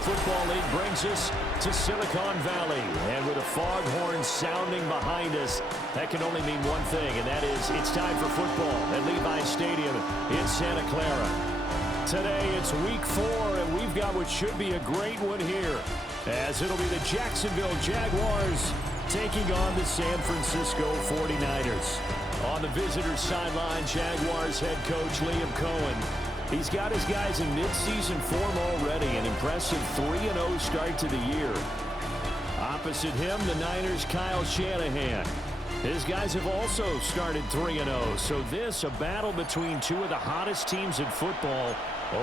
Football League brings us to Silicon Valley, and with a foghorn sounding behind us, that can only mean one thing, and that is it's time for football at Levi's Stadium in Santa Clara. Today it's week 4, and we've got what should be a great one here, as it'll be the Jacksonville Jaguars taking on the San Francisco 49ers. On the visitor's sideline, Jaguars head coach Liam Cohen. He's got his guys in mid-season form already, an impressive 3-0 start to the year. Opposite him, the Niners' Kyle Shanahan. His guys have also started 3-0, so this a battle between two of the hottest teams in football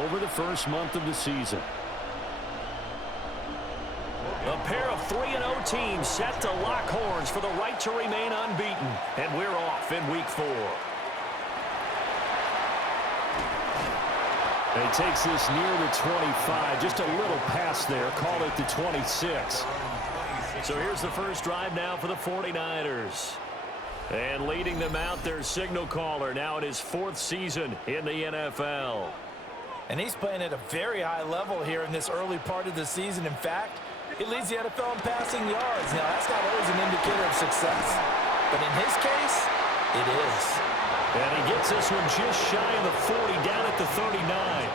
over the first month of the season. A pair of 3-0 teams set to lock horns for the right to remain unbeaten, and we're off in week 4. And he takes this near the 25, just a little past there, call it the 26. So here's the first drive now for the 49ers. And leading them out, their signal caller, now in his 4th season in the NFL. And he's playing at a very high level here in this early part of the season. In fact, he leads the NFL in passing yards. Now, that's not always an indicator of success, but in his case, it is. And he gets this one just shy of the 40, down at the 39.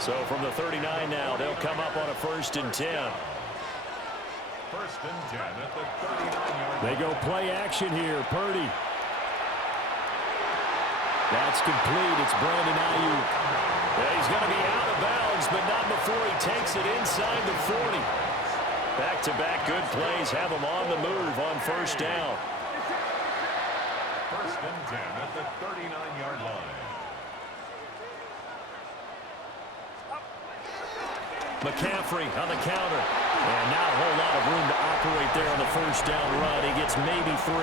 So from the 39 now, they'll come up on a 1st and 10. 1st and 10 at the 39-yard line. They go play action here. Purdy. That's complete. It's Brandon Ayuk. Yeah, he's going to be out of bounds, but not before he takes it inside the 40. Back-to-back good plays have him on the move on 1st down. 1st and 10 at the 39-yard line. McCaffrey on the counter. And not a whole lot of room to operate there on the 1st down run. He gets maybe 3.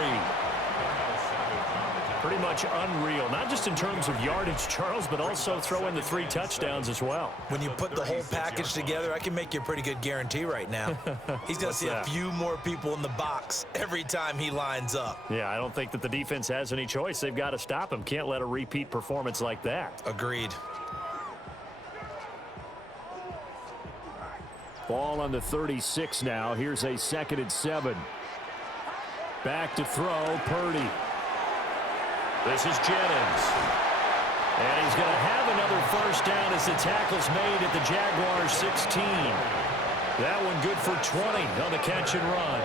Pretty much unreal, not just in terms of yardage, Charles, but also throw in the 3 touchdowns as well. When you put the whole package together, I can make you a pretty good guarantee right now. He's going to see a few more people in the box every time he lines up. Yeah, I don't think that the defense has any choice. They've got to stop him. Can't let a repeat performance like that. Agreed. Ball on the 36 now. Here's a 2nd and 7. Back to throw, Purdy. This is Jennings. And he's going to have another 1st down as the tackle's made at the Jaguars 16. That one good for 20 on the catch and run.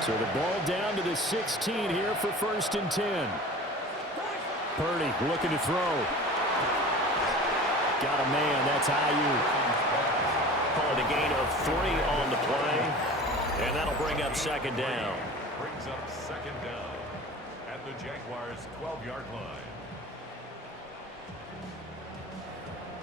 So the ball down to the 16 here for 1st and 10. Purdy looking to throw. Got a man. That's Ayuk. Call it a gain of 3 on the play. And that'll bring up 2nd down. Brings up 2nd down at the Jaguars' 12-yard line.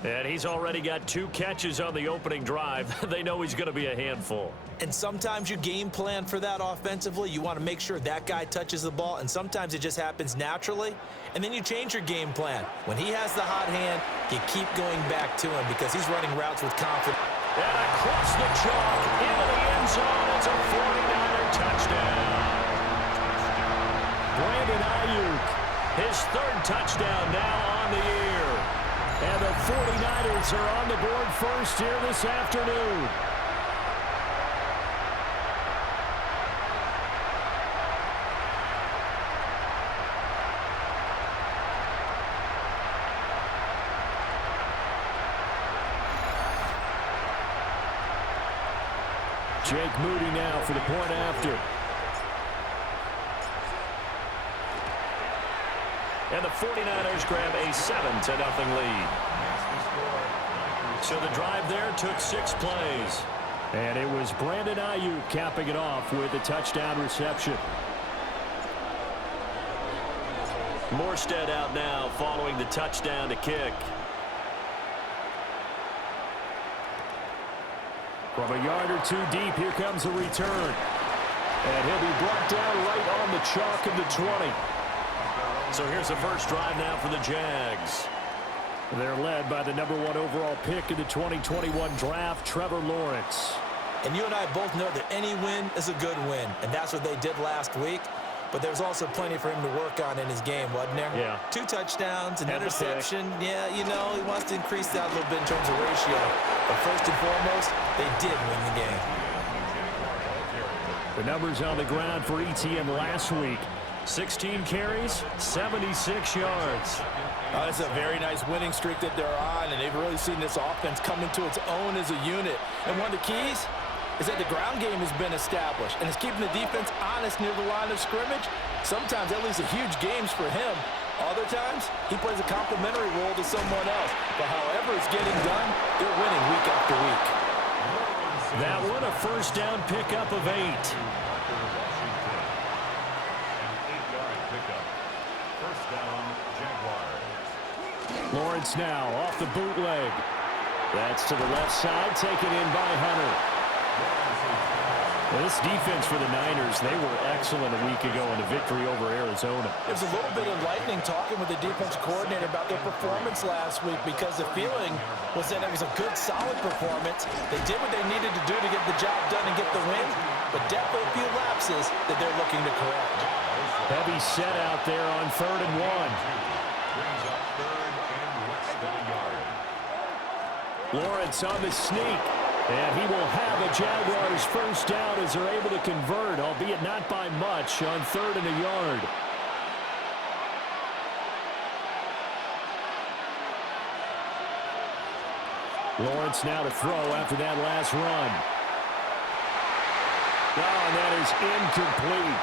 And he's already got 2 catches on the opening drive. They know he's going to be a handful. And sometimes you game plan for that offensively. You want to make sure that guy touches the ball, and sometimes it just happens naturally. And then you change your game plan. When he has the hot hand, you keep going back to him because he's running routes with confidence. And across the chalk, into the end zone, it's a 49er touchdown. Brandon Ayuk, his 3rd touchdown now on the year. And the 49ers are on the board first here this afternoon. Jake Moody now for the point after. And the 49ers grab a 7-0 lead. So the drive there took 6 plays. And it was Brandon Ayuk capping it off with a touchdown reception. Morstead out now following the touchdown to kick. From a yard or 2 deep, here comes a return. And he'll be brought down right on the chalk of the 20. So here's the first drive now for the Jags. They're led by the #1 overall pick in the 2021 draft, Trevor Lawrence. And you and I both know that any win is a good win, and that's what they did last week. but there's also plenty for him to work on in his game, wasn't there? Yeah. 2 touchdowns, an And the pick. interception. Yeah, you know, he wants to increase that a little bit in terms of ratio. But first and foremost, they did win the game. The numbers on the ground for ETN last week. 16 carries, 76 yards. That's a very nice winning streak that they're on, and they've really seen this offense come into its own as a unit. And one of the keys is that the ground game has been established, and it's keeping the defense honest near the line of scrimmage. Sometimes that leads to huge games for him. Other times, he plays a complementary role to someone else. But however it's getting done, they're winning week after week. That one, a first down pickup of 8. An 8-yard pickup. First down, Jaguars. Lawrence now off the bootleg. That's to the left side, taken in by Hunter. This defense for the Niners, they were excellent a week ago in a victory over Arizona. There's a little bit enlightening talking with the defense coordinator about their performance last week, because the feeling was that it was a good, solid performance. They did what they needed to do to get the job done and get the win, but definitely a few lapses that they're looking to correct. Heavy set out there on 3rd and 1. Brings up 3rd and less than a yard. Lawrence on the sneak. And he will have a Jaguars first down as they're able to convert, albeit not by much, on 3rd and a yard. Lawrence now to throw after that last run. Oh, and that is incomplete.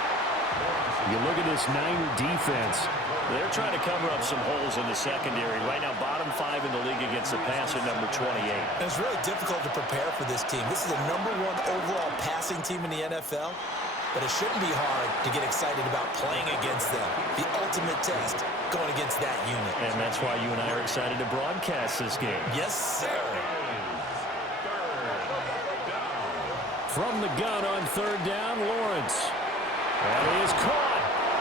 You look at this Niner defense. They're trying to cover up some holes in the secondary. Right now, bottom 5 in the league against the pass at number 28. And it's really difficult to prepare for this team. This is the #1 overall passing team in the NFL, but it shouldn't be hard to get excited about playing against them. The ultimate test, going against that unit. And that's why you and I are excited to broadcast this game. Yes, sir. From the gun on 3rd down, Lawrence. That is caught.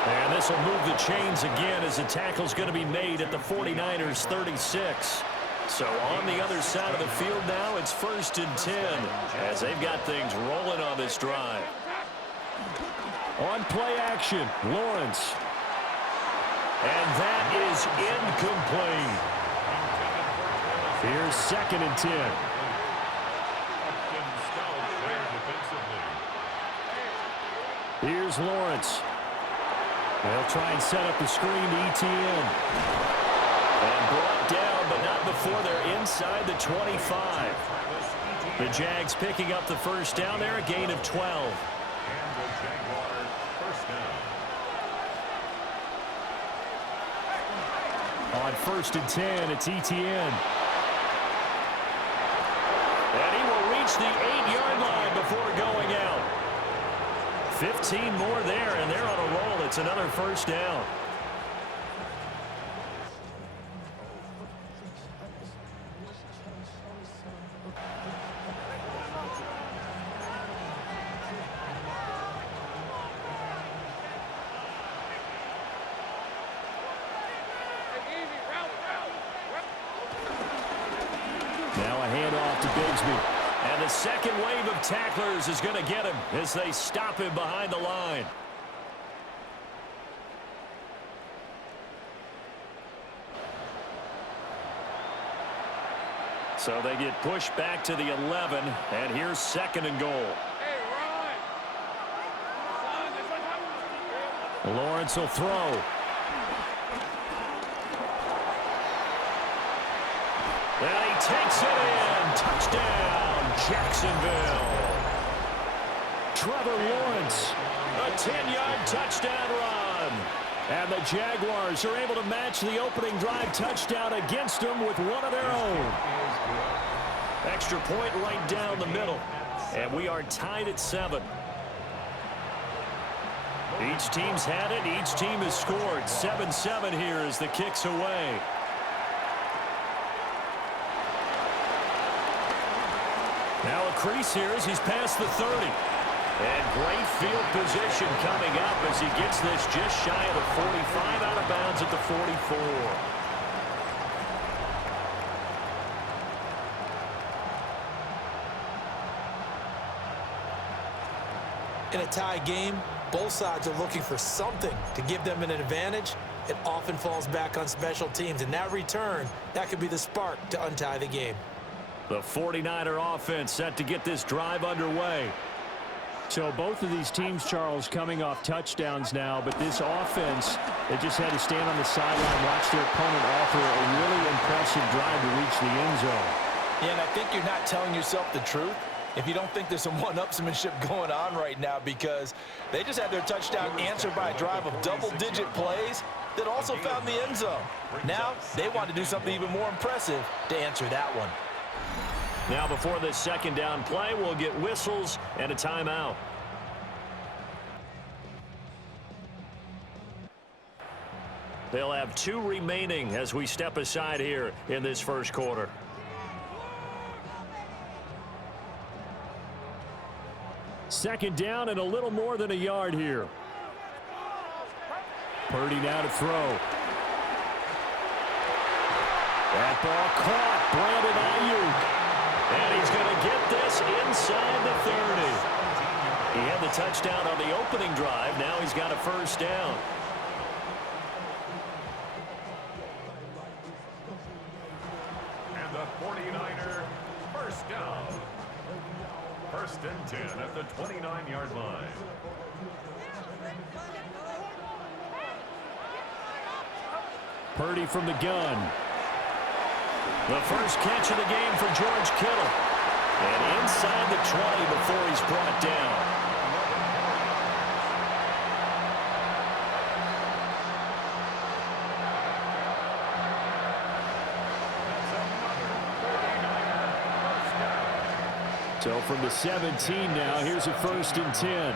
And this will move the chains again as the tackle's going to be made at the 49ers 36. So on the other side of the field now, it's 1st and 10 as they've got things rolling on this drive. On play action, Lawrence. And that is incomplete. Here's 2nd and 10. Here's Lawrence. They'll try and set up the screen to ETN. And brought down, but not before they're inside the 25. The Jags picking up the first down there, a gain of 12. And the Jaguars first down. On 1st and 10, it's ETN. And he will reach the 8-yard line before going out. 15 more there, and they're on a roll. It's another first down. Now a handoff to Bigsby. And the second wave of tacklers is going to get him as they stop him behind the line. So they get pushed back to the 11, and here's 2nd and goal. Lawrence will throw. And he takes it in. Touchdown, Jacksonville. Trevor Lawrence, a 10-yard touchdown run. And the Jaguars are able to match the opening drive touchdown against them with one of their own. Extra point right down the middle. And we are tied at 7. Each team's had it. Each team has scored. 7-7 here as the kick's away. Now a crease here as he's past the 30. And great field position coming up as he gets this just shy of the 45, out of bounds at the 44. In a tie game, Both sides are looking for something to give them an advantage. It often falls back on special teams, and that return, that could be the spark to untie the game. The 49er offense set to get this drive underway. So both of these teams, Charles, coming off touchdowns now, but this offense, they just had to stand on the sideline, watch their opponent offer a really impressive drive to reach the end zone. Yeah, and I think you're not telling yourself the truth if you don't think there's some one-upsmanship going on right now, because they just had their touchdown answered by a drive of double-digit plays that also found the end zone. Now they want to do something even more impressive to answer that one. Now before this second down play, we'll get whistles and a timeout. They'll have 2 remaining as we step aside here in this first quarter. Second down and a little more than a yard here. Purdy now to throw. That ball caught. Brandon Ayuk. And he's going to get this inside the 30. He had the touchdown on the opening drive. Now he's got a first down. And the 49er first down. First and 10 at the 29-yard line. Purdy from the gun. The first catch of the game for George Kittle. And inside the 20 before he's brought down. So from the 17 now, here's a first and 10.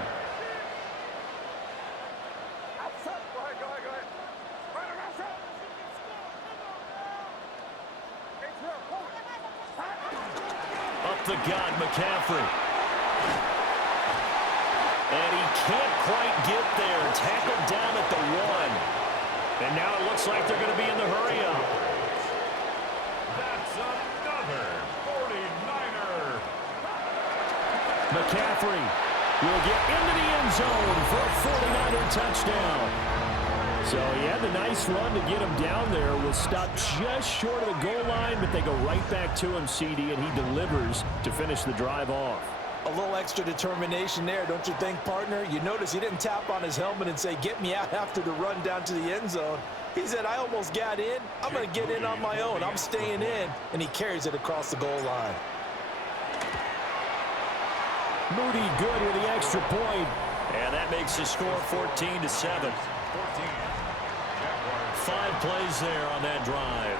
Up the gut, McCaffrey. And he can't quite get there. Tackled down at the 1. And now it looks like they're going to be in the hurry-up. That's another 49er. McCaffrey will get into the end zone for a 49er touchdown. So he had the nice run to get him down there. Was stopped just short of the goal line, but they go right back to him, CD, and he delivers to finish the drive off. A little extra determination there, don't you think, partner? You notice he didn't tap on his helmet and say, get me out after the run down to the end zone. He said, I almost got in. I'm going to get in on my own. I'm staying in. And he carries it across the goal line. Moody good with the extra point. And that makes the score 14-7. 5 plays there on that drive.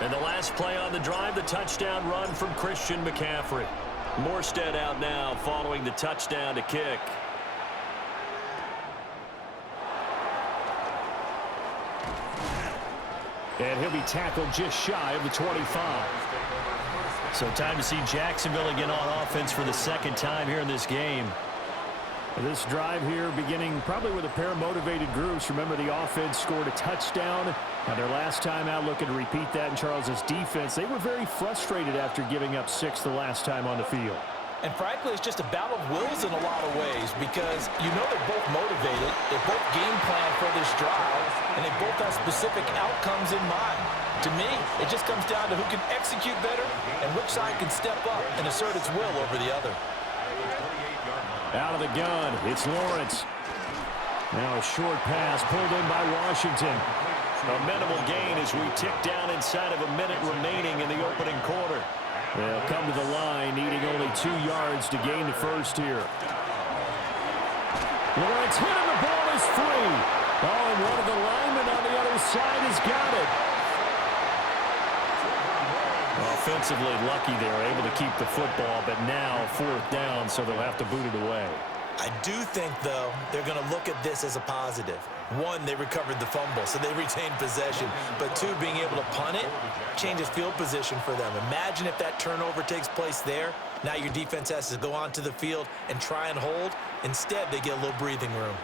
And the last play on the drive, the touchdown run from Christian McCaffrey. Morstead out now following the touchdown to kick. And he'll be tackled just shy of the 25. So time to see Jacksonville again on offense for the second time here in this game. This drive here beginning probably with a pair of motivated groups. Remember, the offense scored a touchdown. Now their last time out, looking to repeat that in Charles's defense. They were very frustrated after giving up 6 the last time on the field. And frankly, it's just a battle of wills in a lot of ways, because you know they're both motivated, they both game plan for this drive, and they both have specific outcomes in mind. To me, it just comes down to who can execute better and which side can step up and assert its will over the other. Out of the gun, it's Lawrence. Now a short pass pulled in by Washington. A minimal gain as we tick down inside of a minute remaining in the opening quarter. They'll come to the line, needing only 2 yards to gain the first here. Lawrence hit and the ball is free. Oh, and one of the linemen on the other side has got it. Offensively lucky they were able to keep the football, but now 4th down, so they'll have to boot it away. I do think, though, they're going to look at this as a positive. 1, they recovered the fumble, so they retained possession. But 2, being able to punt it changes field position for them. Imagine if that turnover takes place there. Now your defense has to go onto the field and try and hold. Instead, they get a little breathing room.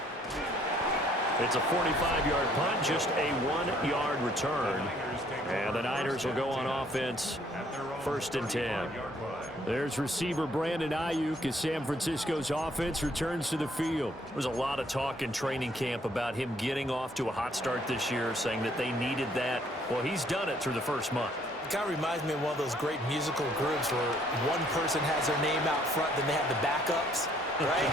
It's a 45-yard punt, just a 1-yard return. And the Niners will go on offense, 1st and 10. There's receiver Brandon Ayuk as San Francisco's offense returns to the field. There's a lot of talk in training camp about him getting off to a hot start this year, saying that they needed that. Well, he's done it through the first month. It kind of reminds me of one of those great musical groups where one person has their name out front, then they have the backups, right?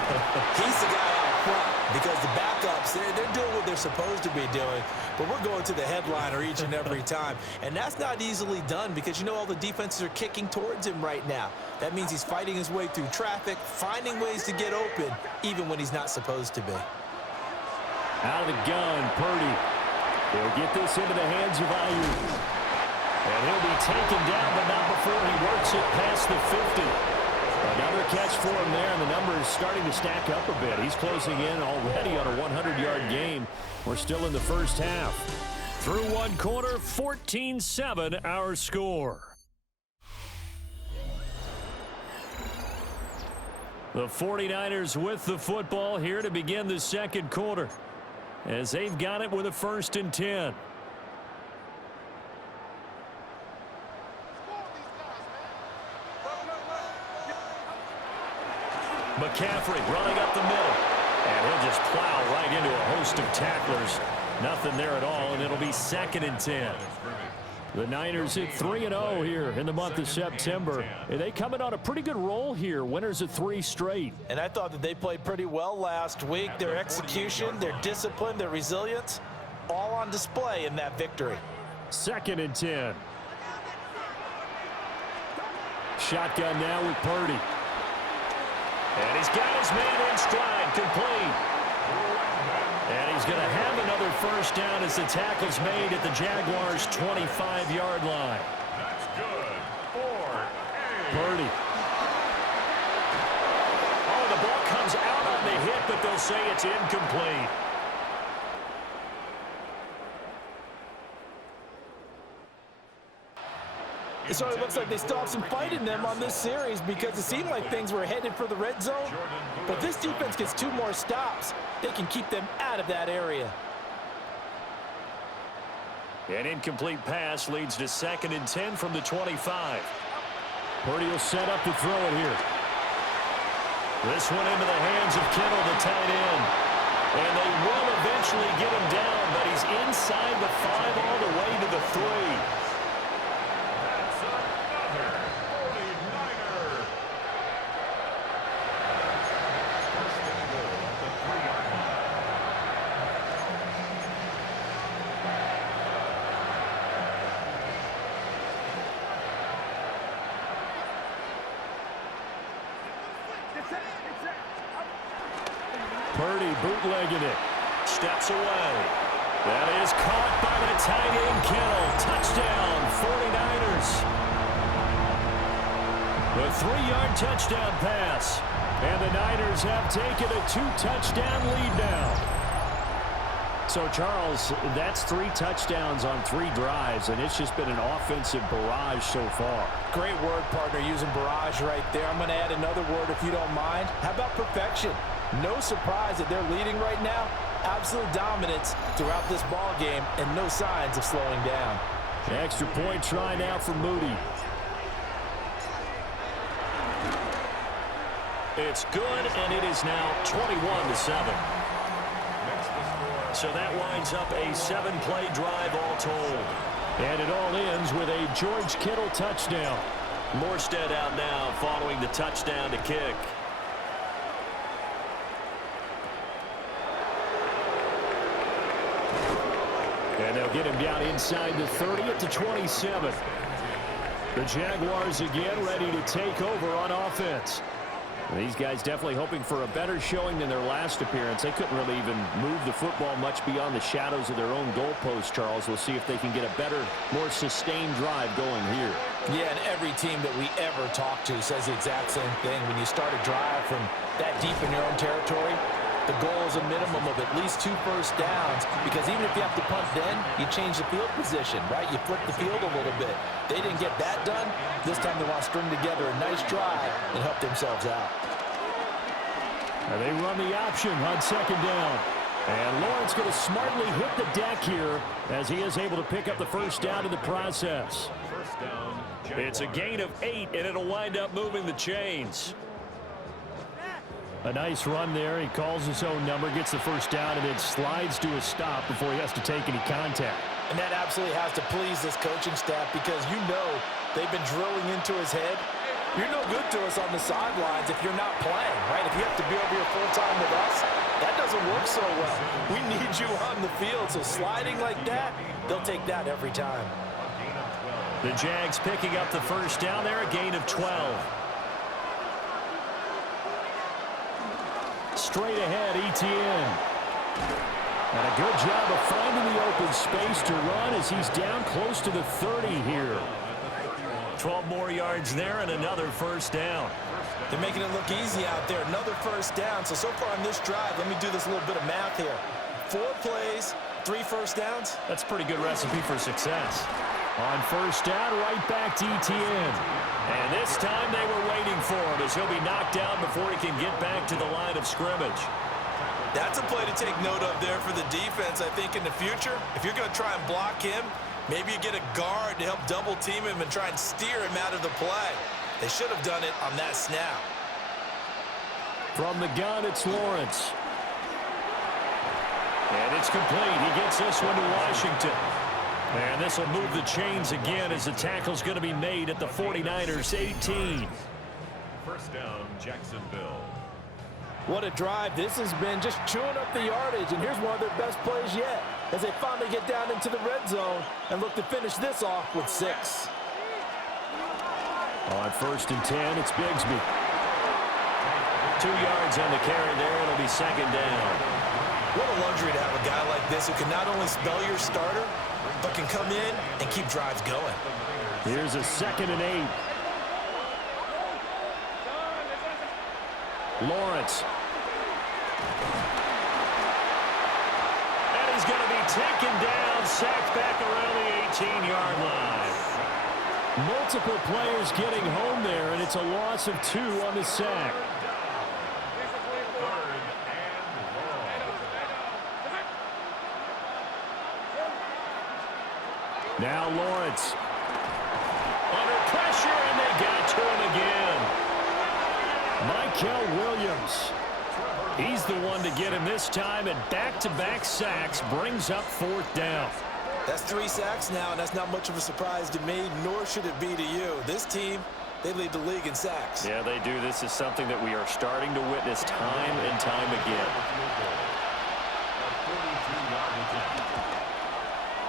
He's the guy out front because the backups, they're doing what they're supposed to be doing, but we're going to the headliner each and every time. And that's not easily done because, you know, all the defenses are kicking towards him right now. That means he's fighting his way through traffic, finding ways to get open, even when he's not supposed to be. Out of the gun, Purdy. He'll get this into the hands of Ayuk. And he'll be taken down, but not before he works it past the 50. Another catch for him there, and the number is starting to stack up a bit. He's closing in already on a 100-yard game. We're still in the first half. Through one quarter, 14-7 our score. The 49ers with the football here to begin the second quarter, as they've got it with a 1st and 10. McCaffrey running up the middle. And he'll just plow right into a host of tacklers. Nothing there at all, and it'll be 2nd and 10. The Niners at 3-0 here in the month of September. And they come in on a pretty good roll here. Winners of 3 straight. And I thought that they played pretty well last week. Their execution, their discipline, their resilience, all on display in that victory. 2nd and 10. Shotgun now with Purdy. And he's got his man in stride, complete. And he's going to have another 1st down as the tackle's made at the Jaguars' 25-yard line. That's good. 4-8. Purdy. Oh, the ball comes out on the hit, but they'll say it's incomplete. So it looks like they still have some fight in them on this series because it seemed like things were headed for the red zone. But this defense gets 2 more stops. They can keep them out of that area. An incomplete pass leads to 2nd and 10 from the 25. Purdy will set up to throw it here. This one into the hands of Kittle, the tight end. And they will eventually get him down, but he's inside the 5 all the way to the 3. Purdy bootlegging it. Steps away. That is caught by the tight end, Kittle. Touchdown, 49ers. The 3-yard touchdown pass. And the Niners have taken a 2-touchdown lead now. So, Charles, that's 3 touchdowns on 3 drives, and it's just been an offensive barrage so far. Great word, partner, using barrage right there. I'm going to add another word if you don't mind. How about perfection? No surprise that they're leading right now. Absolute dominance throughout this ball game and no signs of slowing down. Extra point try now for Moody. It's good, and it is now 21-7. So that winds up a 7-play drive all told. And it all ends with a George Kittle touchdown. Morstead out now following the touchdown to kick. And they'll get him down inside the 30 at the 27. The Jaguars again ready to take over on offense. These guys definitely hoping for a better showing than their last appearance. They couldn't really even move the football much beyond the shadows of their own goalpost, Charles. We'll see if they can get a better, more sustained drive going here. Yeah, and every team that we ever talk to says the exact same thing. When you start a drive from that deep in your own territory, the goal is a minimum of at least 2 first downs, because even if you have to punt then, you change the field position, right? You flip the field a little bit. They didn't get that done. This time they want to string together a nice drive and help themselves out. And they run the option on 2nd down. And Lawrence going to smartly hit the deck here as he is able to pick up the 1st down in the process. 1st down It's a gain of 8, and it'll wind up moving the chains. A nice run there. He calls his own number, gets the first down, and then slides to a stop before he has to take any contact. And that absolutely has to please this coaching staff because you know they've been drilling into his head. You're no good to us on the sidelines if you're not playing, right? If you have to be over here full-time with us, that doesn't work so well. We need you on the field, so sliding like that, they'll take that every time. The Jags picking up the first down there, a gain of 12. Straight ahead, Etienne. And a good job of finding the open space to run as he's down close to the 30 here. 12 more yards there and another first down. They're making it look easy out there. Another first down. So far on this drive, let me do this little bit of math here. 4 plays, 3 first downs. That's a pretty good recipe for success. On first down, right back to Etienne. And this time they were waiting for him as he'll be knocked down before he can get back to the line of scrimmage. That's a play to take note of there for the defense, I think, in the future. If you're going to try and block him, maybe you get a guard to help double-team him and try and steer him out of the play. They should have done it on that snap. From the gun, it's Lawrence. And it's complete. He gets this one to Washington. And this will move the chains again as the tackle's going to be made at the 49ers 18. First down, Jacksonville. What a drive this has been, just chewing up the yardage. And here's one of their best plays yet as they finally get down into the red zone and look to finish this off with 6. On first and 10, it's Bigsby. 2 yards on the carry there. It'll be second down. What a luxury to have a guy like this who can not only spell your starter, but can come in and keep drives going. Here's a 2nd and 8. Lawrence. And he's going to be taken down, sacked back around the 18-yard line. Multiple players getting home there, and it's a loss of 2 on the sack. Now Lawrence. Under pressure, and they got to him again. Michael Williams. He's the one to get him this time, and back-to-back sacks brings up 4th down. That's 3 sacks now, and that's not much of a surprise to me, nor should it be to you. This team, they lead the league in sacks. Yeah, they do. This is something that we are starting to witness time and time again.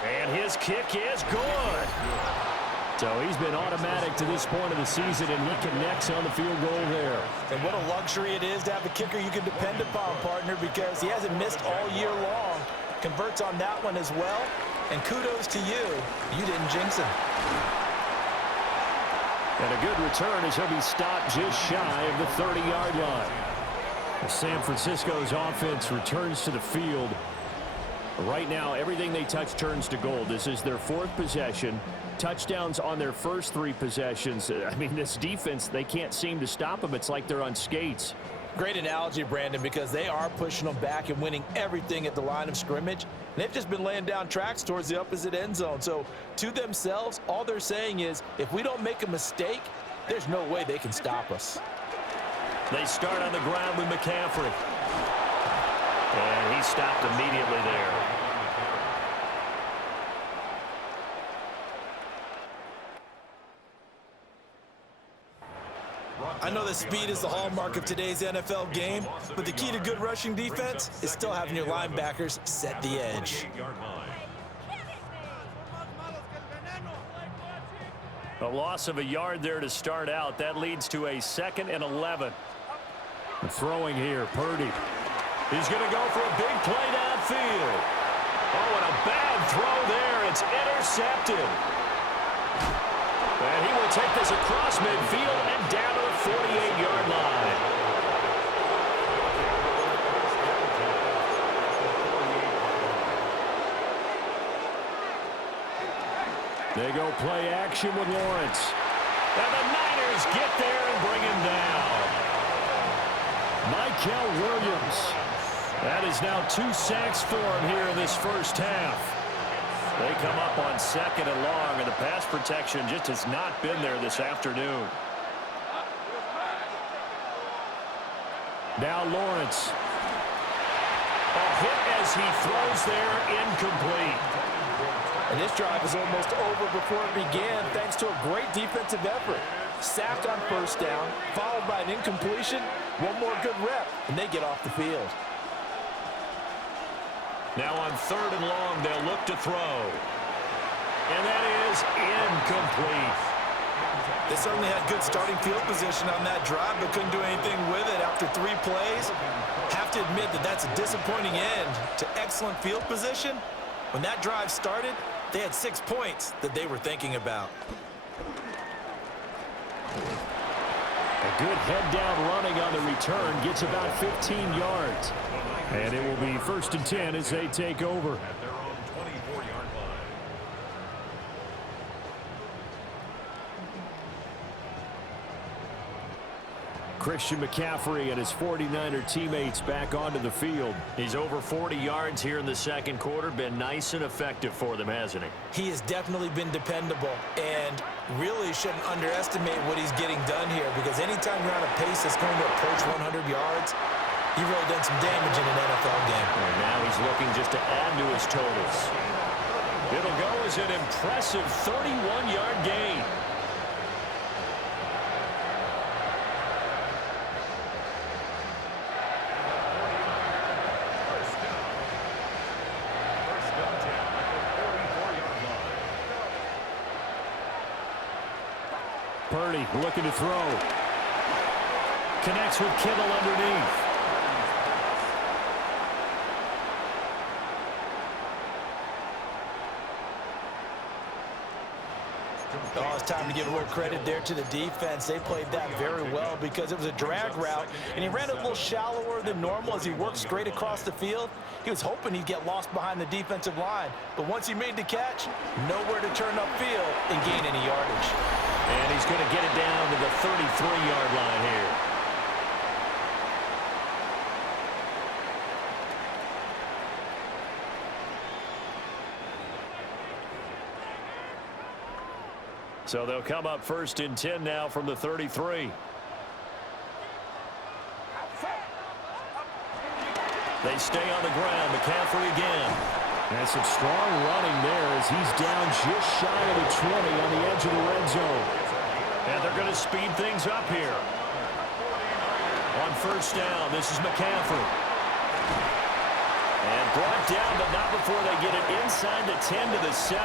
And his kick is good. So he's been automatic to this point of the season, and he connects on the field goal there. And what a luxury it is to have a kicker you can depend upon, partner, because he hasn't missed all year long. Converts on that one as well. And kudos to you. You didn't jinx him. And a good return as he'll be stopped just shy of the 30-yard line. San Francisco's offense returns to the field. Right now, everything they touch turns to gold. This is their 4th possession. Touchdowns on their first 3 possessions. I mean, this defense, they can't seem to stop them. It's like they're on skates. Great analogy, Brandon, because they are pushing them back and winning everything at the line of scrimmage. They've just been laying down tracks towards the opposite end zone. So to themselves, all they're saying is, if we don't make a mistake, there's no way they can stop us. They start on the ground with McCaffrey. And he stopped immediately there. I know that speed is the hallmark of today's NFL game, but the key to good rushing defense is still having your linebackers set the edge. A loss of a yard there to start out. That leads to a 2nd and 11. Throwing here, Purdy. He's going to go for a big play downfield. Oh, and a bad throw there. It's intercepted. And he will take this across midfield and down to the 48-yard line. They go play action with Lawrence. And the Niners get there and bring him down. Michael Williams. That is now 2 sacks for him here in this first half. They come up on 2nd and long, and the pass protection just has not been there this afternoon. Now Lawrence. A hit as he throws there, incomplete. And this drive is almost over before it began thanks to a great defensive effort. Sacked on 1st down, followed by an incompletion. One more good rep, and they get off the field. Now on 3rd and long, they'll look to throw. And that is incomplete. They certainly had good starting field position on that drive, but couldn't do anything with it after 3 plays. Have to admit that that's a disappointing end to excellent field position. When that drive started, they had 6 points that they were thinking about. A good head-down running on the return gets about 15 yards. And it will be 1st and 10 as they take over. At their own 24-yard line. Christian McCaffrey and his 49er teammates back onto the field. He's over 40 yards here in the 2nd quarter. Been nice and effective for them, hasn't he? He has definitely been dependable and really shouldn't underestimate what he's getting done here, because anytime you're on a pace that's going to approach 100 yards, you've really done some damage in an NFL game. And now he's looking just to add to his totals. It'll go as an impressive 31-yard gain. Purdy looking to throw. Connects with Kittle underneath. Oh, it's time to give a little credit there to the defense. They played that very well because it was a drag route, and he ran it a little shallower than normal as he worked straight across the field. He was hoping he'd get lost behind the defensive line, but once he made the catch, nowhere to turn upfield and gain any yardage. And he's going to get it down to the 33-yard line here. So they'll come up 1st and 10 now from the 33. They stay on the ground. McCaffrey again. And some strong running there as he's down just shy of the 20 on the edge of the red zone. And they're going to speed things up here. On 1st down, this is McCaffrey. And brought down, but not before they get it inside the 10 to the 7.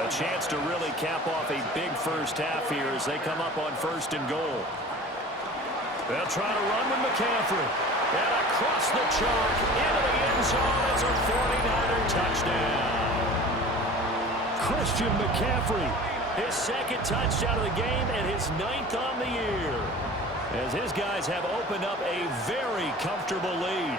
A chance to really cap off a big first half here as they come up on 1st and goal. They'll try to run with McCaffrey. And across the chalk into the end zone. It's a 49er touchdown. Christian McCaffrey. His 2nd touchdown of the game and his 9th on the year. As his guys have opened up a very comfortable lead.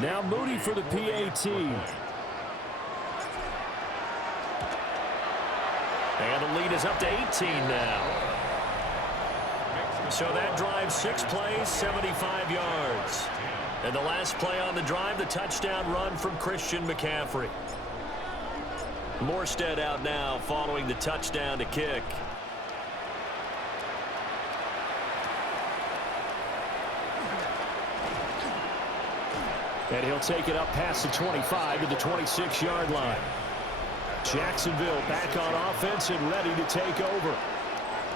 Now Moody for the PAT. And the lead is up to 18 now. So that drive, 6 plays, 75 yards. And the last play on the drive, the touchdown run from Christian McCaffrey. Morstead out now following the touchdown to kick. And he'll take it up past the 25 to the 26-yard line. Jacksonville back on offense and ready to take over.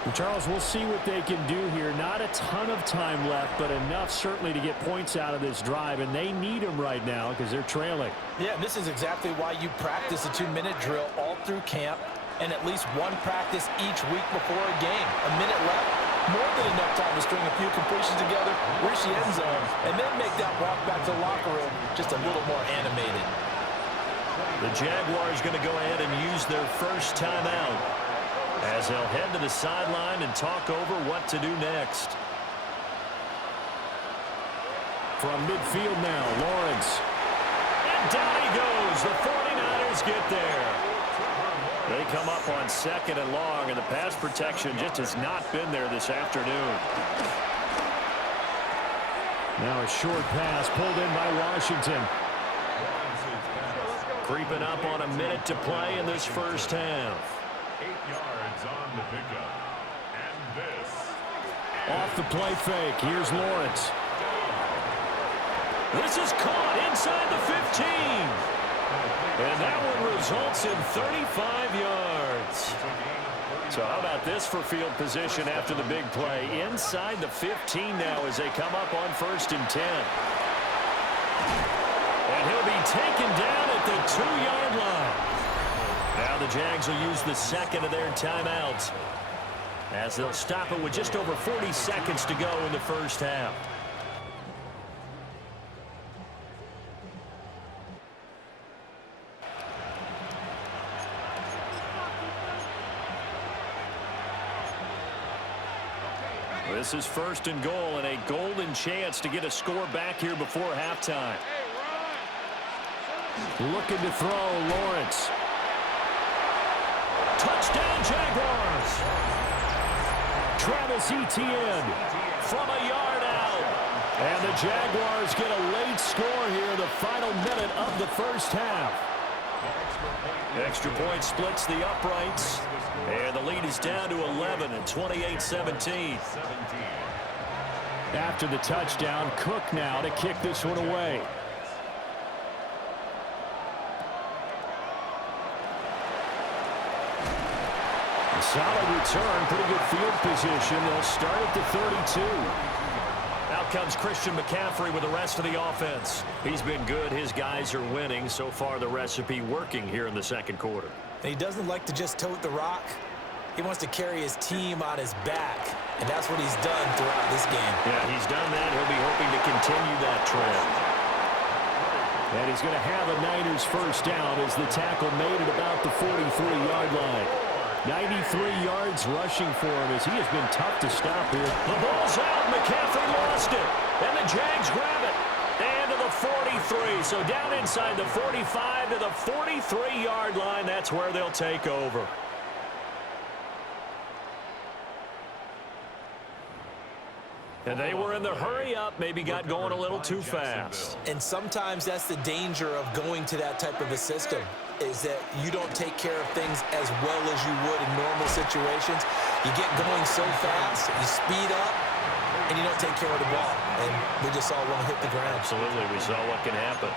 And Charles, we'll see what they can do here. Not a ton of time left, but enough certainly to get points out of this drive, and they need them right now because they're trailing. Yeah, this is exactly why you practice a 2-minute drill all through camp and at least one practice each week before a game. A minute left, more than enough time to string a few completions together, reach the end zone, and then make that walk back to the locker room just a little more animated. The Jaguars going to go ahead and use their first timeout as they'll head to the sideline and talk over what to do next. From midfield now, Lawrence. down he goes. The 49ers get there. They come up on 2nd and long, and the pass protection just has not been there this afternoon. Now a short pass pulled in by Washington. Creeping up on a minute to play in this first half. 8 yards on the pickup. And this. Off the play fake. Here's Lawrence. This is caught inside the 15. And that one results in 35 yards. So how about this for field position after the big play? Inside the 15 now as they come up on 1st and 10. And he'll be taken down at the 2-yard line. Now the Jags will use the second of their timeouts as they'll stop it with just over 40 seconds to go in the first half. This is 1st and goal and a golden chance to get a score back here before halftime. Looking to throw, Lawrence. Touchdown Jaguars. Travis Etienne From a yard out. and the Jaguars get a late score here in the final minute of the first half. Extra point splits the uprights. And the lead is down to 11 at 28-17. After the touchdown, Cook now to kick this one away. A solid return, pretty good field position. They'll start at the 32. Out comes Christian McCaffrey with the rest of the offense. He's been good. His guys are winning. So far, the recipe working here in the second quarter. And he doesn't like to just tote the rock. He wants to carry his team on his back, and that's what he's done throughout this game. Yeah, he's done that. He'll be hoping to continue that trend. And he's going to have a Niners first down as the tackle made at about the 43-yard line. 93 yards rushing for him as he has been tough to stop here. The ball's out. McCaffrey lost it. And the Jags grab it. And to the 43. So down inside the 45 to the 43-yard line. That's where they'll take over. And they were in the hurry-up, maybe got going a little too fast. And sometimes that's the danger of going to that type of a system, is that you don't take care of things as well as you would in normal situations. You get going so fast, you speed up, and you don't take care of the ball. And we just saw one hit the ground. Absolutely, we saw what can happen.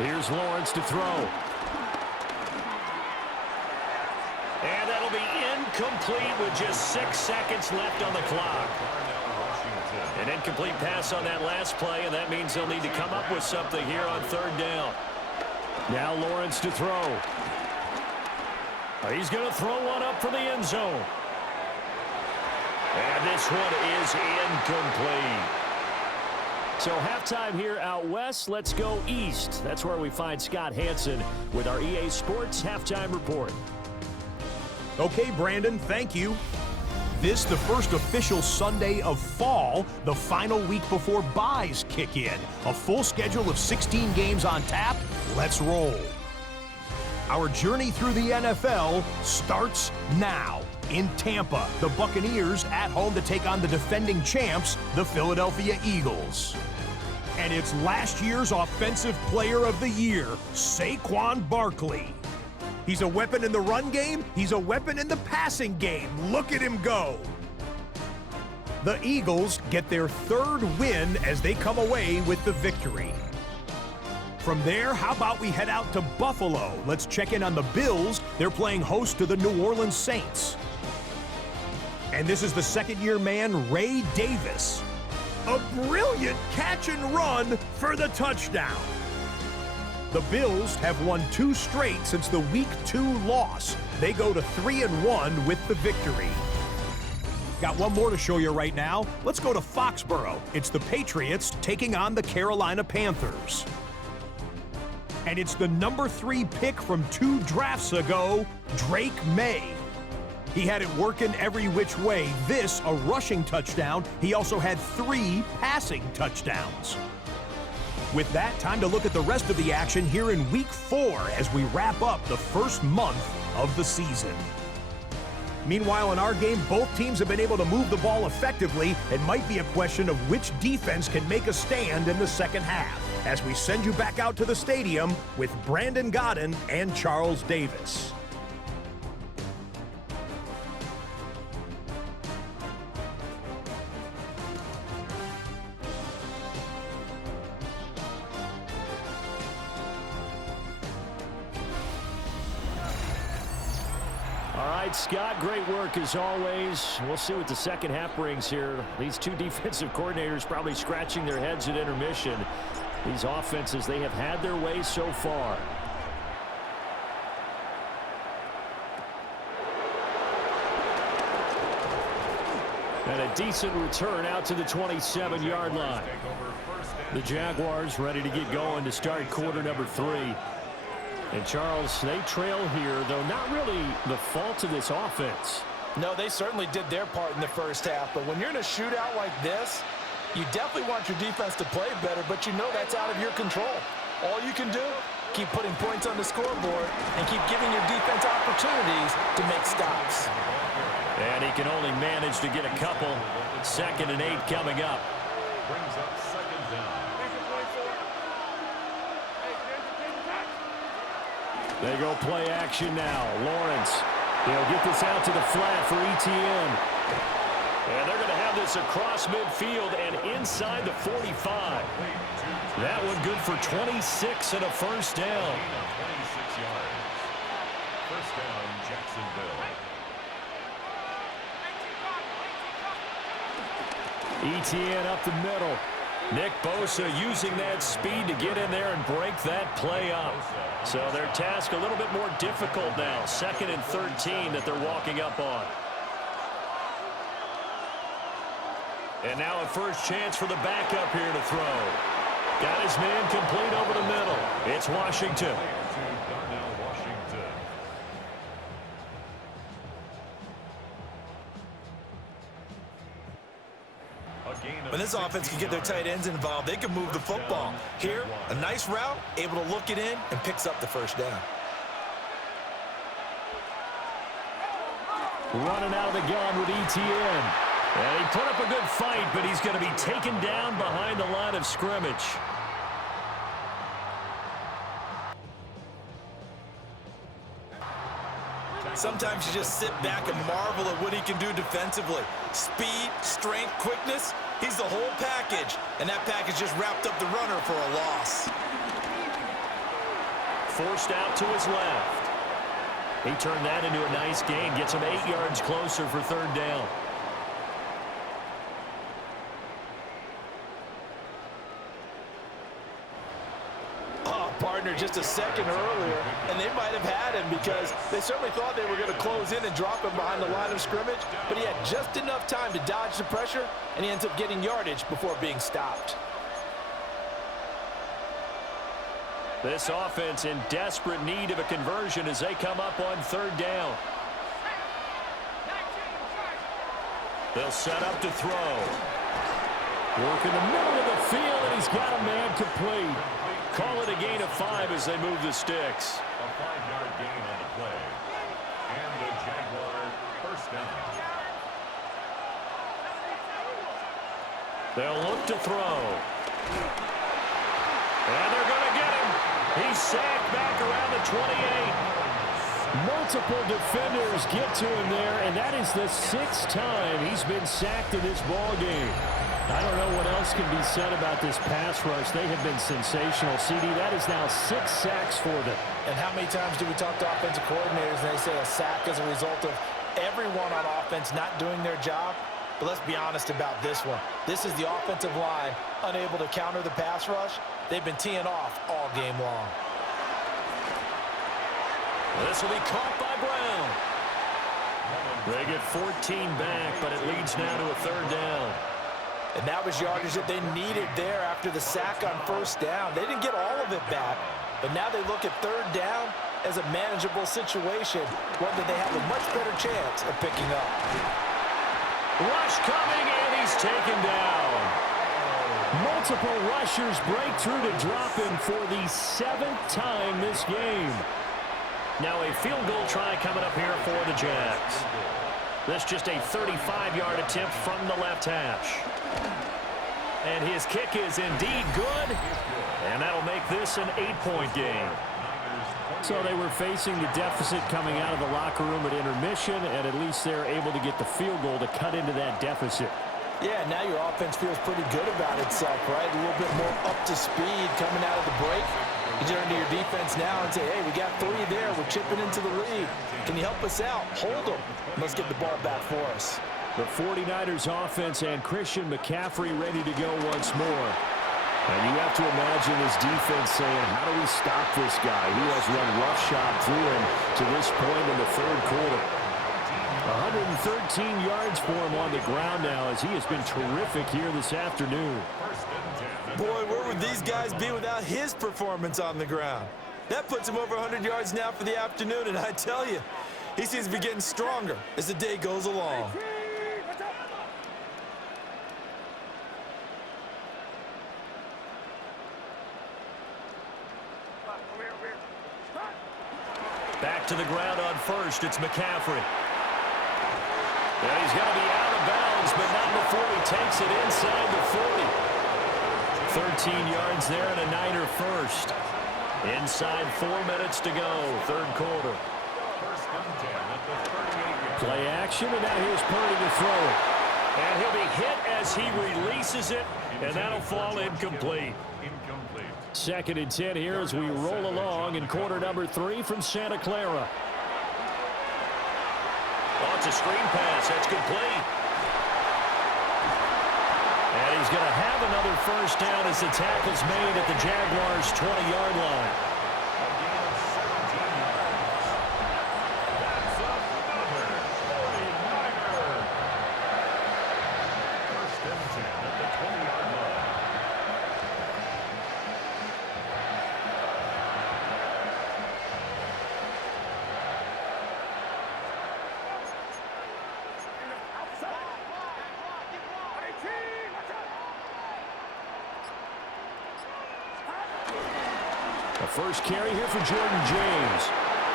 Here's Lawrence to throw. And that'll be incomplete with just 6 seconds left on the clock. An incomplete pass on that last play, and that means they'll need to come up with something here on 3rd down. Now Lawrence to throw. He's going to throw one up for the end zone. And this one is incomplete. So halftime here out west. Let's go east. That's where we find Scott Hansen with our EA Sports Halftime Report. Okay, Brandon, thank you. This, the first official Sunday of fall, the final week before byes kick in. A full schedule of 16 games on tap. Let's roll. Our journey through the NFL starts now. In Tampa, the Buccaneers at home to take on the defending champs, the Philadelphia Eagles. And it's last year's Offensive Player of the Year, Saquon Barkley. He's a weapon in the run game. He's a weapon in the passing game. Look at him go. The Eagles get their 3rd win as they come away with the victory. From there, how about we head out to Buffalo? Let's check in on the Bills. They're playing host to the New Orleans Saints. And this is the second-year man, Ray Davis. A brilliant catch and run for the touchdown. The Bills have won 2 straight since the Week 2 loss. They go to 3-1 with the victory. Got one more to show you right now. Let's go to Foxborough. It's the Patriots taking on the Carolina Panthers. And it's the number 3 pick from 2 drafts ago, Drake May. He had it working every which way. This, a rushing touchdown. He also had 3 passing touchdowns. With that, time to look at the rest of the action here in Week 4 as we wrap up the first month of the season. Meanwhile, in our game, both teams have been able to move the ball effectively. It might be a question of which defense can make a stand in the second half, as we send you back out to the stadium with Brandon Godden and Charles Davis. All right, Scott, great work as always. We'll see what the second half brings here. These two defensive coordinators probably scratching their heads at intermission. These offenses, they have had their way so far. And a decent return out to the 27-yard line. The Jaguars ready to get going to start quarter number 3. And, Charles, they trail here, though not really the fault of this offense. No, they certainly did their part in the first half. But when you're in a shootout like this, you definitely want your defense to play better, but you know that's out of your control. All you can do, keep putting points on the scoreboard and keep giving your defense opportunities to make stops. And he can only manage to get a couple. 2nd and 8 coming up. Brings up second down. They go play action now. Lawrence. He'll get this out to the flat for Etienne. And they're going to have this across midfield and inside the 45. That one good for 26 and a first down. 26 yards. First down, Jacksonville. Etienne up the middle. Nick Bosa using that speed to get in there and break that play up. So their task a little bit more difficult now. 2nd and 13 that they're walking up on. And now a first chance for the backup here to throw. Got his man complete over the middle. It's Washington. When this offense can get their tight ends involved, they can move the football. Here, a nice route, able to look it in, and picks up the first down. Running out of the gun with Etienne. And he put up a good fight, but he's going to be taken down behind the line of scrimmage. Sometimes you just sit back and marvel at what he can do defensively. Speed, strength, quickness, he's the whole package. And that package just wrapped up the runner for a loss. Forced out to his left. He turned that into a nice gain. Gets him 8 yards closer for 3rd down. Partner just a second earlier, and they might have had him because they certainly thought they were going to close in and drop him behind the line of scrimmage, but he had just enough time to dodge the pressure, and he ends up getting yardage before being stopped. This offense in desperate need of a conversion as they come up on 3rd down. They'll set up to throw. Work in the middle of the field, and he's got a man complete. Call it a gain of 5 as they move the sticks. A 5-yard gain on the play. And the Jaguar first down. They'll look to throw. And they're going to get him. He's sacked back around the 28. Multiple defenders get to him there, and that is the 6th time he's been sacked in this ball game. I don't know what else can be said about this pass rush. They have been sensational. CD, that is now 6 sacks for them. And how many times do we talk to offensive coordinators and they say a sack is a result of everyone on offense not doing their job? But let's be honest about this one. This is the offensive line unable to counter the pass rush. They've been teeing off all game long. This will be caught by Brown. They get 14 back, but it leads now to a 3rd down. And that was yardage that they needed there after the sack on 1st down. They didn't get all of it back, but now they look at 3rd down, as a manageable situation, one that they have a much better chance of picking up. Rush coming, and he's taken down. Multiple rushers break through to drop him for the 7th time this game. Now a field goal try coming up here for the Jags. That's just a 35-yard attempt from the left hash. And his kick is indeed good. And that'll make this an 8-point game. So they were facing the deficit coming out of the locker room at intermission, and at least they're able to get the field goal to cut into that deficit. Yeah, now your offense feels pretty good about itself, right? A little bit more up to speed coming out of the break. You turn to your defense now and say, hey, we got 3 there. We're chipping into the lead. Can you help us out? Hold them. Let's get the ball back for us. The 49ers offense and Christian McCaffrey ready to go once more. And you have to imagine his defense saying, how do we stop this guy? He has run roughshod through him to this point in the 3rd quarter. 113 yards for him on the ground now as he has been terrific here this afternoon. Boy, where would these guys be without his performance on the ground? That puts him over 100 yards now for the afternoon, and I tell you, he seems to be getting stronger as the day goes along. Back to the ground on first. It's McCaffrey. And he's going to be out of bounds, but not before he takes it inside the 40. 13 yards there and a Niner first. Inside 4 minutes to go, 3rd quarter. Play action, and now here's Purdy to throw it. And he'll be hit as he releases it, and that'll fall incomplete. 2nd and 10 here as we roll along in quarter number 3 from Santa Clara. Oh, it's a screen pass. That's complete. And he's going to have another first down as the tackle's made at the Jaguars' 20-yard line. The first carry here for Jordan James.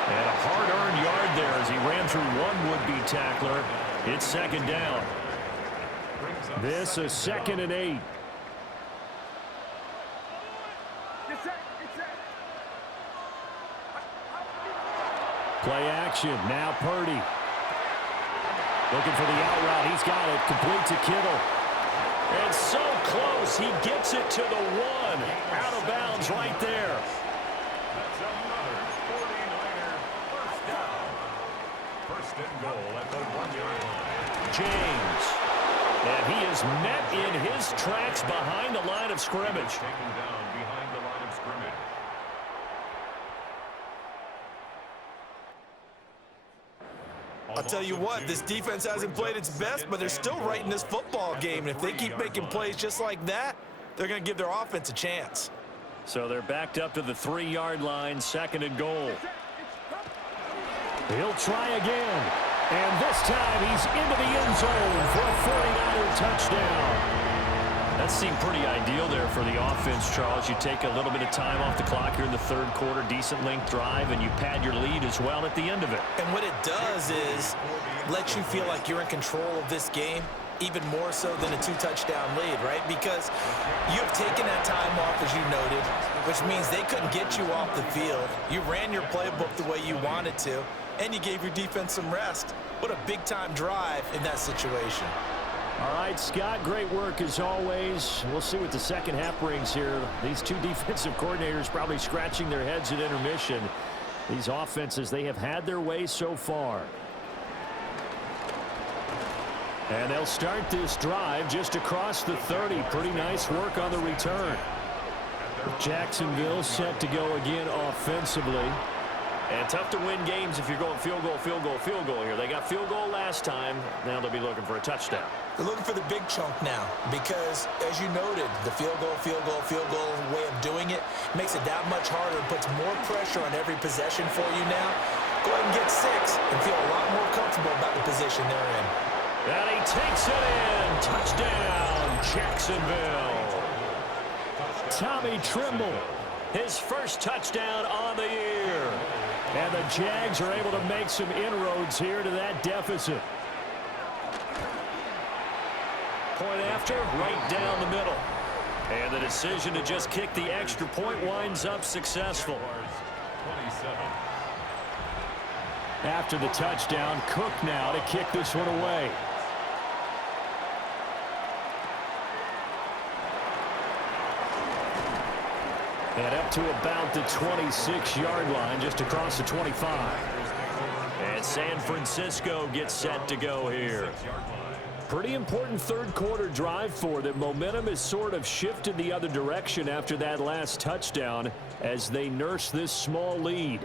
And a hard-earned yard there as he ran through one would-be tackler. It's 2nd down. This is 2nd and 8. Play action. Now Purdy. Looking for the out route. He's got it. Complete to Kittle. And so close. He gets it to the 1. Out of bounds right there. That's another 49er first down. 1st and goal at the 1-yard line. James. And he is met in his tracks behind the line of scrimmage. Taken down behind the line of scrimmage. I'll tell you what, this defense hasn't played its best, but they're still right in this football game. And if they keep making plays just like that, they're going to give their offense a chance. So they're backed up to the 3-yard line, 2nd and goal. He'll try again. And this time he's into the end zone for a 49er touchdown. That seemed pretty ideal there for the offense, Charles. You take a little bit of time off the clock here in the 3rd quarter, decent length drive, and you pad your lead as well at the end of it. And what it does is let you feel like you're in control of this game, even more so than a 2-touchdown lead, right? Because you have taken that time off, as you noted, which means they couldn't get you off the field. You ran your playbook the way you wanted to, and you gave your defense some rest. What a big-time drive in that situation. All right, Scott, great work as always. We'll see what the second half brings here. These two defensive coordinators probably scratching their heads at intermission. These offenses, they have had their way so far. And they'll start this drive just across the 30. Pretty nice work on the return. Jacksonville set to go again offensively. And tough to win games if you're going field goal, field goal, field goal here. They got field goal last time. Now they'll be looking for a touchdown. They're looking for the big chunk now because, as you noted, the field goal way of doing it makes it that much harder and puts more pressure on every possession for you now. Go ahead and get 6 and feel a lot more comfortable about the position they're in. And he takes it in. Touchdown, Jacksonville. Tommy Trimble, his first touchdown on the year. And the Jags are able to make some inroads here to that deficit. Point after, right down the middle. And the decision to just kick the extra point winds up successful. After the touchdown, Cook now to kick this one away. And up to about the 26-yard line, just across the 25. And San Francisco gets set to go here. Pretty important third quarter drive for them. Momentum has sort of shifted the other direction after that last touchdown as they nurse this small lead.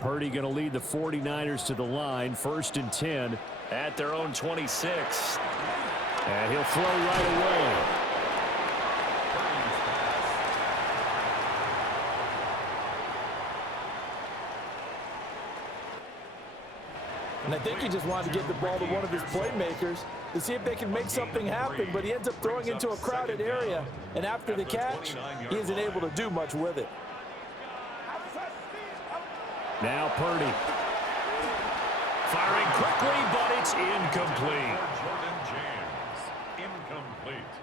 Purdy going to lead the 49ers to the line. 1st and 10 at their own 26. And he'll throw right away. And I think he just wanted to give the ball to one of his playmakers to see if they can make something happen, but he ends up throwing into a crowded area. And after the catch, he isn't able to do much with it. Now Purdy. Firing quickly, but it's incomplete. Jordan James, incomplete.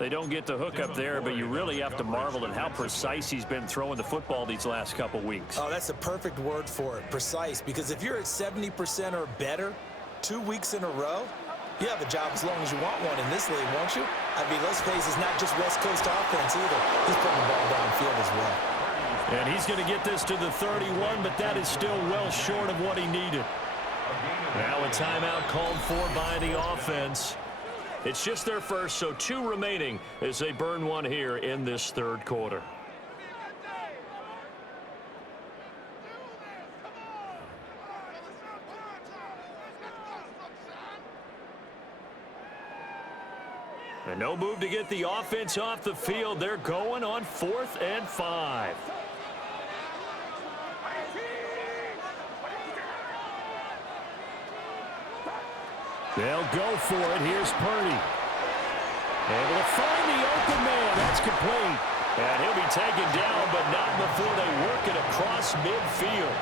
They don't get the hook up there, but you really have to marvel at how precise he's been throwing the football these last couple weeks. Oh, that's the perfect word for it, precise, because if you're at 70% or better 2 weeks in a row, you have a job as long as you want one in this league, won't you? I mean, let's face it, it's not just West Coast offense either. He's putting the ball downfield as well. And he's going to get this to the 31, but that is still well short of what he needed. Now a timeout called for by the offense. It's just their first, so 2 remaining as they burn one here in this third quarter. And no move to get the offense off the field. They're going on 4th and 5. They'll go for it. Here's Purdy. Able to find the open man. That's complete. And he'll be taken down, but not before they work it across midfield.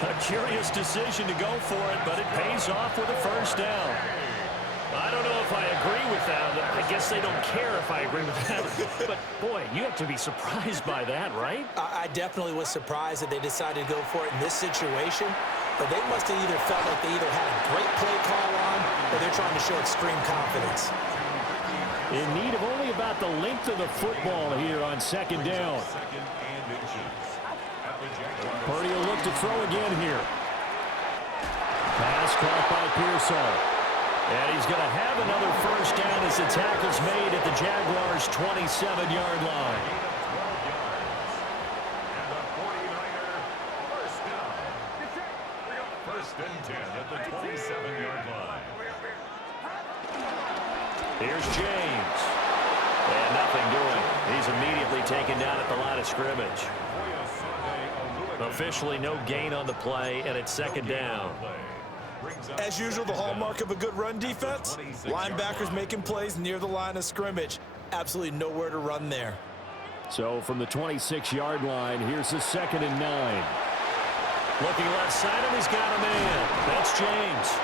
A curious decision to go for it, but it pays off with a first down. I don't know if I agree with that. I guess they don't care if I agree with that. But, boy, you have to be surprised by that, right? I definitely was surprised that they decided to go for it in this situation. But they must have either felt like they either had a great play call on or they're trying to show extreme confidence. In need of only about the length of the football here on 2nd down. Purdy will look to throw again here. Pass caught by Pearsall. And he's going to have another first down as the tackle's made at the Jaguars' 27-yard line. And the 49er first down. 1st and 10 at the 27-yard line. Here's James. And nothing doing. He's immediately taken down at the line of scrimmage. Officially no gain on the play, and it's 2nd down. As usual, the hallmark of a good run defense, linebackers making plays near the line of scrimmage. Absolutely nowhere to run there. So from the 26-yard line, here's the 2nd and 9. Looking left side, and he's got a man. That's James.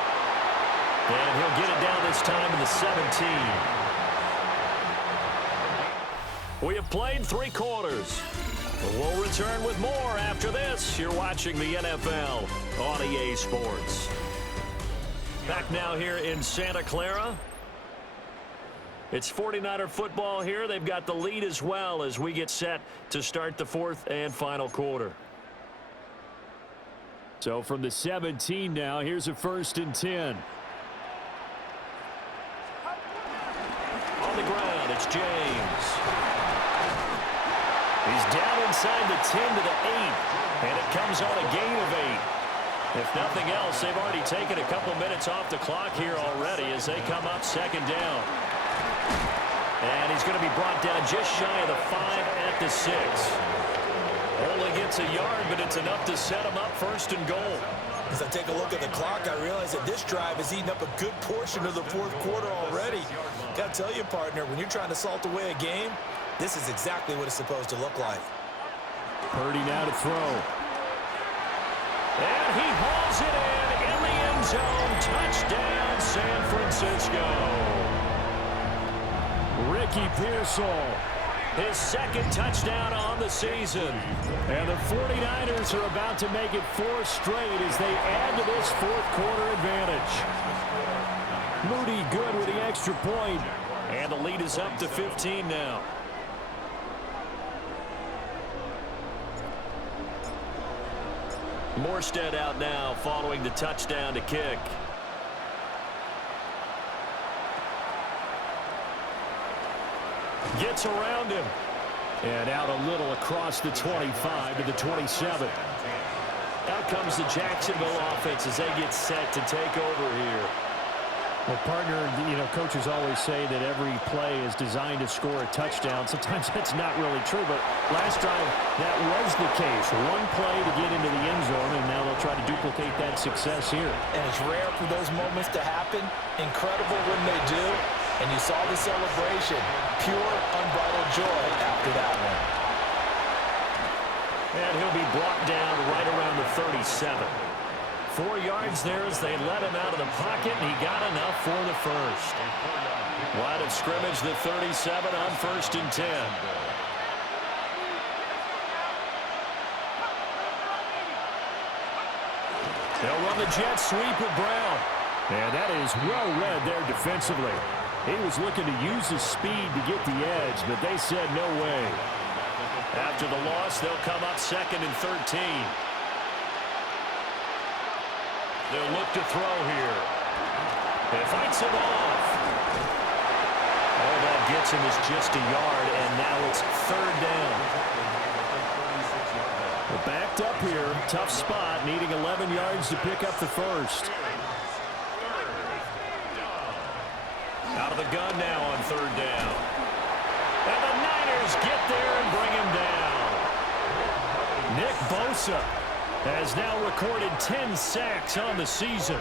And he'll get it down this time in the 17. We have played 3 quarters. We'll return with more after this. You're watching the NFL on EA Sports. Back now here in Santa Clara. It's 49er football here. They've got the lead as well as we get set to start the 4th and final quarter. So from the 17 now, here's a 1st and 10. the ground. It's James. He's down inside the 10 to the 8, and it comes on a gain of 8. If nothing else, they've already taken a couple minutes off the clock here already as they come up second down. And he's going to be brought down just shy of the 5 at the 6. Only gets a yard, but it's enough to set him up first and goal. As I take a look at the clock, I realize that this drive has eaten up a good portion of the fourth quarter already. Got to tell you, partner, when you're trying to salt away a game, this is exactly what it's supposed to look like. Purdy now to throw. And he hauls it in the end zone. Touchdown, San Francisco. Ricky Pearsall, His second touchdown on the season. and the 49ers are about to make it 4 straight as they add to this fourth quarter advantage. Moody good with the extra point. And the lead is up to 15 now. Morstead out now following the touchdown to kick. Gets around him. And out a little across the 25 to the 27. Out comes the Jacksonville offense as they get set to take over here. Well, partner, coaches always say that every play is designed to score a touchdown. Sometimes that's not really true, but last drive, that was the case. One play to get into the end zone, and now they'll try to duplicate that success here. And it's rare for those moments to happen. Incredible when they do. And you saw the celebration. Pure, unbridled joy after that one. And he'll be brought down right around the 37. 4 yards there as they let him out of the pocket, and he got enough for the first. Line of scrimmage, the 37 on 1st and 10. They'll run the jet sweep with Brown. And that is well read there defensively. He was looking to use his speed to get the edge, but they said no way. After the loss, they'll come up 2nd and 13. They'll look to throw here. It fights him off. All that gets him is just a yard, and now it's 3rd down. Well, backed up here, tough spot, needing 11 yards to pick up the first. Out of the gun now on 3rd down. And the Niners get there and bring him down. Nick Bosa has now recorded 10 sacks on the season.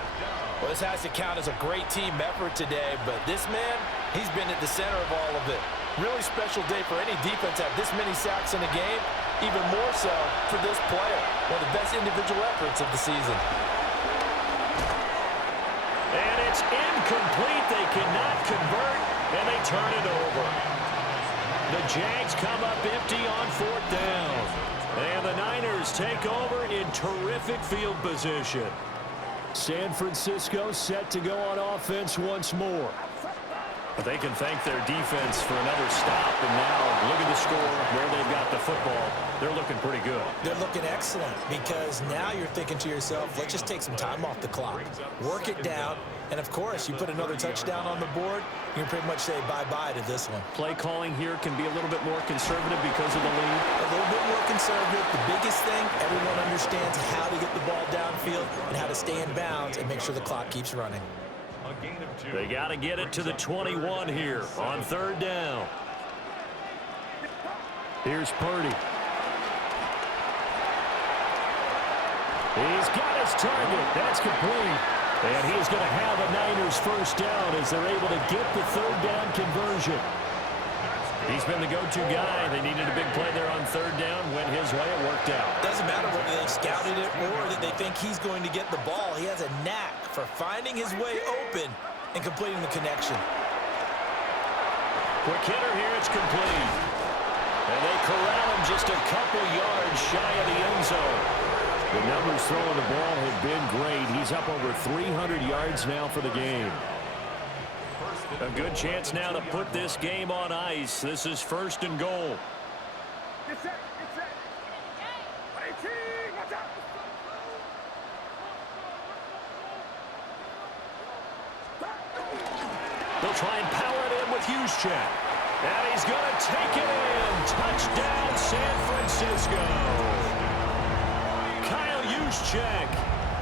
Well, this has to count as a great team effort today, but this man, he's been at the center of all of it. Really special day for any defense to have this many sacks in a game, even more so for this player. One of the best individual efforts of the season. And it's incomplete. They cannot convert, and they turn it over. The Jags come up empty on 4th down. And the Niners take over in terrific field position. San Francisco set to go on offense once more. But they can thank their defense for another stop. And now look at the score, where they've got the football. They're looking pretty good. They're looking excellent because now you're thinking to yourself, let's just take some time off the clock. Work it down. And, of course, you put another touchdown on the board, you can pretty much say bye-bye to this one. Play calling here can be a little bit more conservative because of the lead. A little bit more conservative. The biggest thing, everyone understands how to get the ball downfield and how to stay in bounds and make sure the clock keeps running. They got to get it to the 21 here on 3rd down. Here's Purdy. He's got his target. That's complete. And he's going to have a Niners first down as they're able to get the 3rd down conversion. He's been the go-to guy. They needed a big play there on 3rd down. Went his way. It worked out. Doesn't matter whether they scouted it or that they think he's going to get the ball. He has a knack for finding his way open and completing the connection. Quick hitter here. It's complete. And they corral him just a couple yards shy of the end zone. The numbers throwing the ball have been great. He's up over 300 yards now for the game. A good chance now to put this game on ice. This is 1st and goal. They'll try and power it in with Juszczyk. And he's going to take it in. Touchdown, San Francisco. Kyle Juszczyk,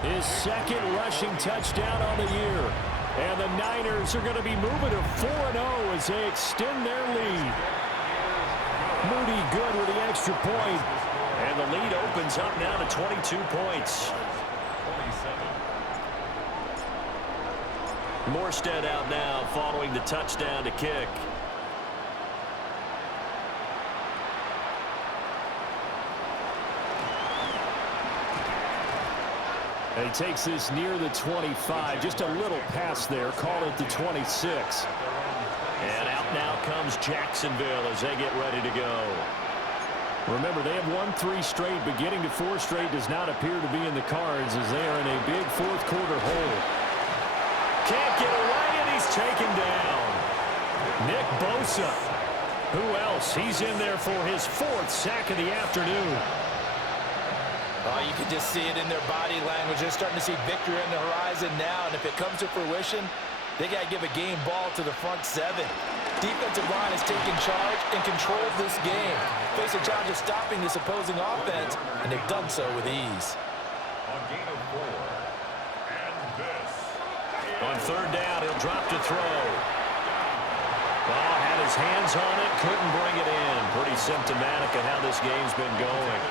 his second rushing touchdown on the year. And the Niners are going to be moving to 4-0 as they extend their lead. Moody good with the extra point. And the lead opens up now to 22 points. 27. Morstead out now following the touchdown to kick. And he takes this near the 25. Just a little pass there. Call it the 26. And out now comes Jacksonville as they get ready to go. Remember, they have won 3 straight, but getting to 4 straight does not appear to be in the cards as they are in a big fourth quarter hole. Can't get away, and he's taken down. Nick Bosa. Who else? He's in there for his 4th sack of the afternoon. Oh, you can just see it in their body language. They're starting to see victory on the horizon now, and if it comes to fruition, they got to give a game ball to the front 7. Defensive line has taken charge and controlled this game. Face a challenge of stopping this opposing offense, and they've done so with ease. On gain of 4. And this. On third down, he'll drop to throw. Oh, had his hands on it, couldn't bring it in. Pretty symptomatic of how this game's been going.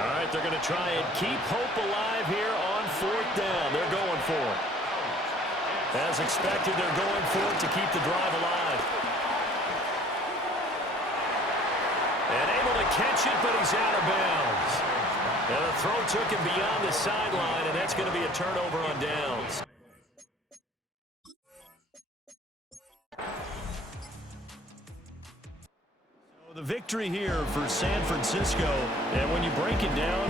All right, they're going to try and keep hope alive here on 4th down. They're going for it. As expected, they're going for it to keep the drive alive. And able to catch it, but he's out of bounds. And the throw took him beyond the sideline, and that's going to be a turnover on downs. The victory here for San Francisco, and when you break it down,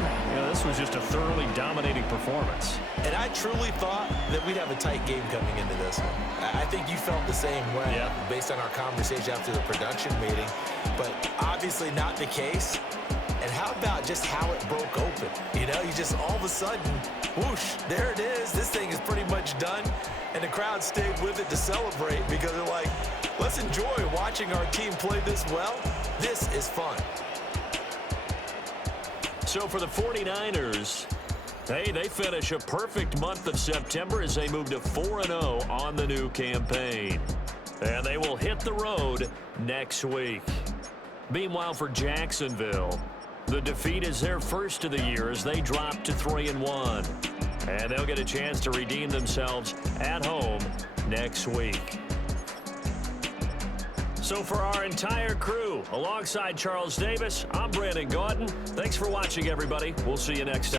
this was just a thoroughly dominating performance. And I truly thought that we'd have a tight game coming into this one. I think you felt the same way based on our conversation after the production meeting, but obviously not the case. And how about just how it broke open? You just all of a sudden, whoosh, there it is. This thing is pretty much done. And the crowd stayed with it to celebrate because they're like, let's enjoy watching our team play this well. This is fun. So for the 49ers, hey, they finish a perfect month of September as they move to 4-0 on the new campaign. And they will hit the road next week. Meanwhile, for Jacksonville, the defeat is their first of the year as they drop to 3-1. And they'll get a chance to redeem themselves at home next week. So for our entire crew, alongside Charles Davis, I'm Brandon Gaudin. Thanks for watching, everybody. We'll see you next time.